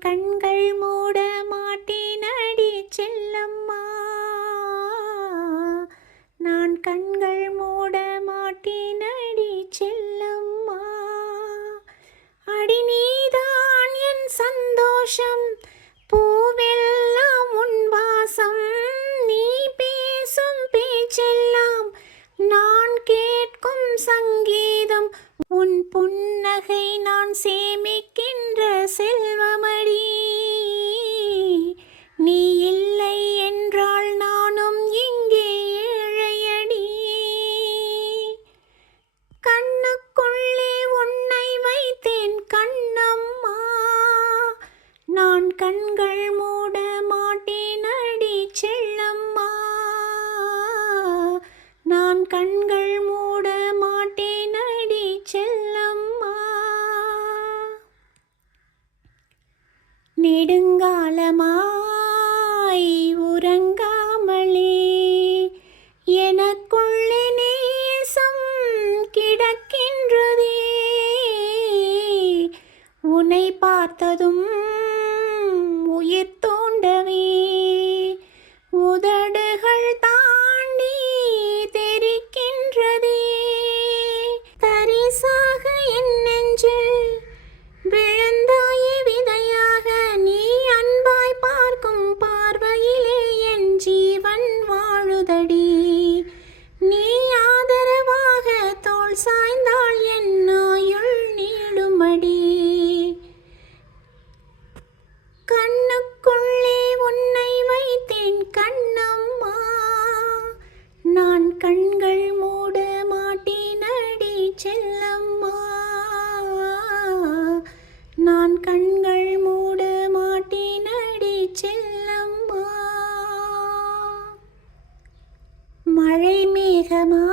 கண்கள் மூட அதை நான் சேமிக்கின்ற செல்வமடி. கண்கள் மூட மாட்டினடி செல்லம்மா. நான் கண்கள் மூட மாட்டினடி செல்லம்மா. மழை மேகமா